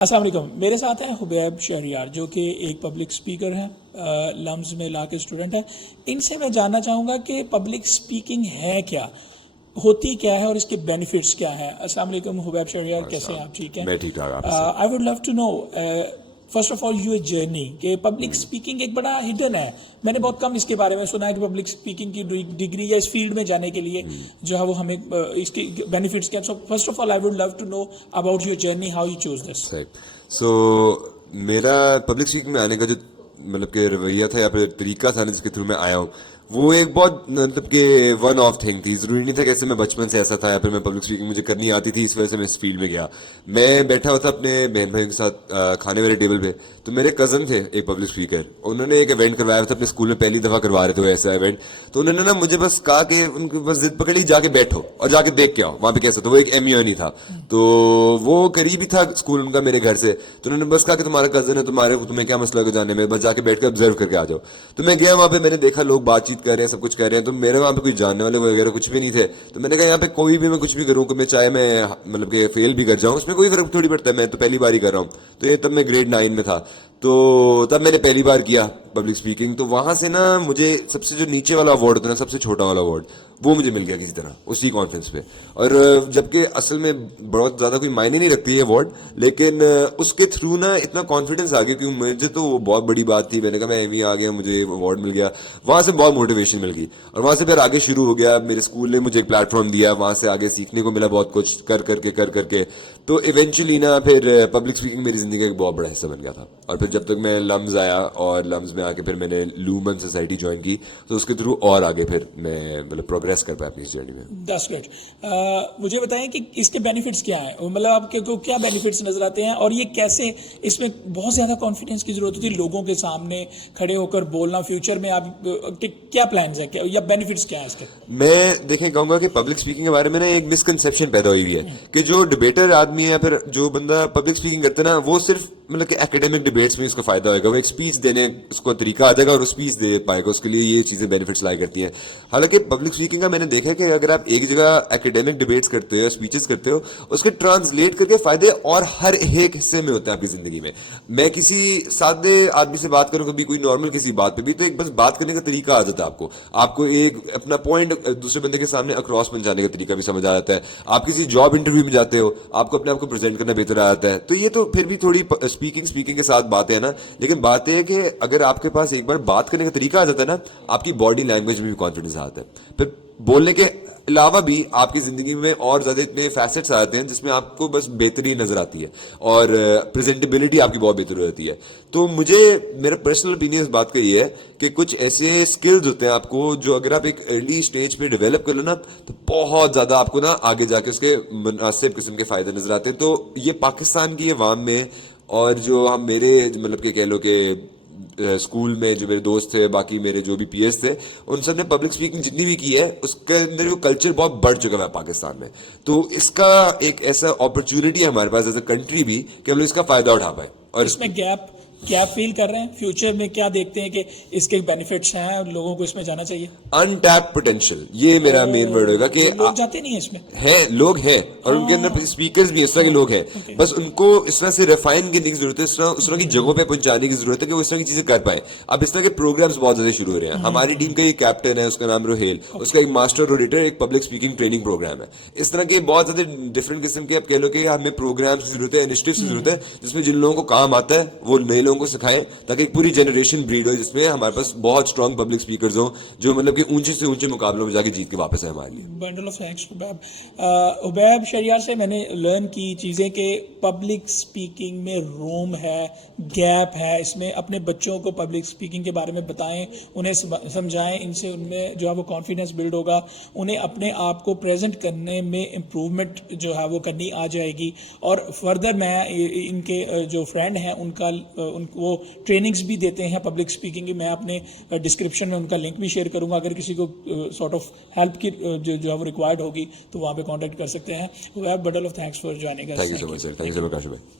السلام علیکم. میرے ساتھ ہیں حبیب شہریار جو کہ ایک پبلک سپیکر ہیں, لمز میں لا کے اسٹوڈنٹ ہیں. ان سے میں جاننا چاہوں گا کہ پبلک سپیکنگ ہے کیا, ہوتی کیا ہے اور اس کے بینیفٹس کیا ہیں. السلام علیکم حبیب شہریار, کیسے ہیں آپ؟ ٹھیک ہیں. میں ٹھیک ٹھاک. I would love to know first of all your journey کہ پبلک اسپیکنگ ایک بڑا ہڈن ہے. میں نے بہت کم اس کے بارے میں سنا ہے کہ پبلک اسپیکنگ کی ڈگری یا اس فیلڈ میں جانے کے لیے جو ہے وہ ہمیں اس کے بینیفٹس کیا. So first of all I would love to know about your journey, how you chose this. So میرا پبلک اسپیکنگ میں آنے کا جو مطلب کہ رویہ تھا یا پھر طریقہ تھا جس کے تھرو میں آیا ہوں, وہ ایک بہت مطلب کہ ون آف تھنگ تھی. ضروری نہیں تھا کہ ایسے میں بچپن سے ایسا تھا یا پھر میں پبلک اسپیکنگ مجھے کرنی آتی تھی اس وجہ سے میں اس فیلڈ میں گیا. میں بیٹھا ہوا تھا اپنے بہن بھائیوں کے ساتھ کھانے والے ٹیبل پہ, تو میرے کزن تھے ایک پبلک اسپیکر. انہوں نے ایک ایونٹ کروایا تھا اپنے اسکول میں, پہلی دفعہ کروا رہے تھے وہ ایسا ایونٹ. تو انہوں نے نا مجھے بس کہا کہ ان کی بس ضد پکڑی, جا کے بیٹھو اور جا کے دیکھ کے آؤ وہاں پہ کیسا تھا. وہ ایک MUN تھا, تو وہ قریب ہی تھا اسکول ان کا میرے گھر سے. تو انہوں نے بس کہا کہ تمہارا کزن ہے, تمہیں کیا مسئلہ ہے جانے میں, بس جا کے بیٹھ کے آبزرو کر کے آ جاؤ. تو میں گیا وہاں پہ, میں نے دیکھا لوگ بات چیت کر رہے ہیں, سب کچھ کر رہے ہیں. تو میرے وہاں پہ کوئی جاننے والے وغیرہ کچھ بھی نہیں تھے. تو میں نے کہا یہاں پہ کوئی بھی میں کچھ بھی کروں, کہ میں چاہے میں مطلب کہ فیل بھی کر جاؤں, اس میں کوئی فرق تھوڑی پڑتا ہے, میں تو پہلی بار ہی کر رہا ہوں. تو یہ تب میں گریڈ 9 میں تھا, تو تب میں نے پہلی بار کیا پبلک اسپیکنگ. تو وہاں سے نا مجھے سب سے جو نیچے والا اوارڈ ہوتا ہے نا, سب سے چھوٹا والا اوارڈ, وہ مجھے مل گیا کسی طرح اسی کانفرنس پہ. اور جبکہ اصل میں بہت زیادہ کوئی معنی نہیں رکھتی ہے اوارڈ, لیکن اس کے تھرو نا اتنا کانفیڈنس آ گیا کیونکہ مجھے تو وہ بہت بڑی بات تھی. میں نے کہا میں ME آ گیا, مجھے اوارڈ مل گیا. وہاں سے بہت موٹیویشن مل گئی اور وہاں سے پھر آگے شروع ہو گیا. میرے اسکول نے مجھے ایک پلیٹ فارم دیا, وہاں سے آگے سیکھنے کو ملا بہت کچھ کر کر کے. تو ایونچولی نا پھر پبلک اسپیکنگ میری زندگی کا ایک بہت بڑا حصہ بن گیا تھا. اور پھر جب تک میں لمز آیا اور لمز میں آ کے پھر میں نے لومن سوسائٹی جوائن کی, تو اس کے تھرو اور آگے پھر میں مطلب پروگریس کر پایا اپنی اس جرنی میں. This great. مجھے بتائیں کہ اس کے بینیفٹس کیا ہیں, مطلب آپ کو کیا بینیفٹس نظر آتے ہیں, اور یہ کیسے, اس میں بہت زیادہ کانفیڈنس کی ضرورت ہوتی ہے لوگوں کے سامنے کھڑے ہو کر بولنا. فیوچر میں آپ کیا پلانز ہیں یا بینیفٹس کیا ہیں اس کے؟ میں دیکھیں کہوں گا کہ پبلک اسپیکنگ کے بارے میں نا ایک مسکنسیپشن پیدا ہوئی ہے کہ جو ڈبیٹر آدمی ہے یا پھر جو بندہ پبلک اسپیکنگ کرتا ہے نا, وہ صرف مطلب کہ ایکیڈیمک ڈبیٹس میں اس کو فائدہ ہوئے گا, وہ ایک اسپیچ دینے اس کو طریقہ آ جائے گا اور اسپیچ دے پائے گا, اس کے لیے یہ چیزیں بینیفٹس لائی کرتی ہیں. حالانکہ پبلک اسپیکنگ کا میں نے دیکھا کہ اگر آپ ایک جگہ ایکیڈیمک ڈبیٹس کرتے ہو, اسپیچز کرتے ہو, اس کے ٹرانسلیٹ کر کے فائدے اور ہر ایک حصے میں ہوتے ہیں آپ کی زندگی میں. میں کسی سادے آدمی سے بات کروں, کبھی کوئی نارمل کسی بات پہ بھی, تو ایک بس بات کرنے کا طریقہ آ جاتا ہے آپ کو ایک اپنا پوائنٹ دوسرے بندے کے سامنے اکراس پہنچانے کا طریقہ بھی سمجھ آ جاتا ہے. آپ کسی جاب انٹرویو میں جاتے ہو, آپ کو اپنے آپ کو پریزنٹ کرنا بہتر آ جاتا ہے. تو یہ تو پھر بھی تھوڑی اسپیکنگ کے ساتھ باتیں ہیں نا, لیکن بات یہ ہے کہ اگر آپ کے پاس ایک بار بات کرنے کا طریقہ آ جاتا ہے نا, آپ کی باڈی لینگویج میں بھی کانفیڈنس آتا ہے. پھر بولنے کے علاوہ بھی آپ کی زندگی میں اور زیادہ اتنے فیسٹس آتے ہیں جس میں آپ کو بس بہتری نظر آتی ہے اور پریزنٹیبلٹی آپ کی بہت بہتر ہو جاتی ہے. تو مجھے میرا پرسنل اوپینین اس بات کا یہ ہے کہ کچھ ایسے اسکلز ہوتے ہیں آپ کو جو اگر آپ ایک ارلی اسٹیج پہ ڈیولپ کر لو نا, تو بہت زیادہ آپ کو نا آگے جا کے اس کے مناسب قسم کے فائدے نظر آتے ہیں. تو یہ پاکستان کی عوام میں اور جو ہم میرے مطلب کہ کہہ لو کہ اسکول میں جو میرے دوست تھے, باقی میرے جو بھی پیئرس تھے, ان سب نے پبلک اسپیکنگ جتنی بھی کی ہے اس کے اندر وہ کلچر بہت بڑھ چکا ہے پاکستان میں. تو اس کا ایک ایسا اپرچونٹی ہے ہمارے پاس ایز اے کنٹری بھی کہ ہم لوگ اس کا فائدہ اٹھا پائے. اور اس میں گیپ کیا فیل کر رہے ہیں, فیوچر میں کیا دیکھتے ہیں کہ اس کے بینیفٹس ہیں اور لوگوں کو اس میں جانا چاہیے؟ انٹیپ پوٹینشیل, یہ میرا مین ورڈ ہوگا کہ لوگ جاتے نہیں ہیں اس میں. ہیں لوگ ہیں, اور ان کے اندر اسپیکرز بھی اس طرح کے لوگ ہیں, بس ان کو اس طرح سے ریفائن کرنے کی ضرورت ہے, اس طرح کی جگہوں پہ پہنچانے کی ضرورت ہے کہ وہ اس طرح کی چیزیں کر پائے. اب اس طرح کے پروگرامز بہت زیادہ شروع ہو رہے ہیں. ہماری ٹیم کا ایک کیپٹن ہے, اس کا نام روہیل, اس کا ایک ماسٹر روڈیٹر ایک پبلک اسپیکنگ ٹریننگ پروگرام ہے. اس طرح کے بہت زیادہ ڈفرنٹ قسم کے, اب کہہ لو کہ ہمیں پروگرامز کی ضرورت ہے, انیشیٹوز کی ضرورت ہے, جس میں جن لوگوں کو کام آتا ہے وہ نئے لوگوں کو سکھائیں, تاکہ ایک پوری جنریشن بریڈ ہو جس میں ہمارے پاس بہت اسٹرانگ پبلک اسپیکرز ہوں جو مطلب کہ اونچے سے اونچے مقابلوں میں جا کے جیت کے واپس آئے ہمارے لیے. بنڈل آف تھینکس حبیب شہریار سے میں نے لرن کی چیزیں کہ پبلک اسپیکنگ میں روم ہے, گیپ ہے. اس میں اپنے بچوں کو پبلک اسپیکنگ کے بارے میں بتائیں, انہیں سمجھائیں, ان سے ان میں جو ہے وہ کانفیڈنس بلڈ ہوگا, انہیں اپنے آپ کو پریزنٹ کرنے میں امپروومنٹ جو ہے وہ کرنی آ جائے گی. اور فردر میں ان کے جو فرینڈ ہیں ان کا وہ ٹریننگز بھی دیتے ہیں پبلک اسپیکنگ کی, میں اپنے ڈسکرپشن میں ان کا لنک بھی شیئر کروں گا. اگر کسی کو سارٹ آف ہیلپ کی جو ہے وہ ریکوائرڈ ہوگی تو وہاں پہ کانٹیکٹ کر سکتے ہیں. Bundle of thanks for joining us. Thank you so much sir, thank you so much Kashif بھائی.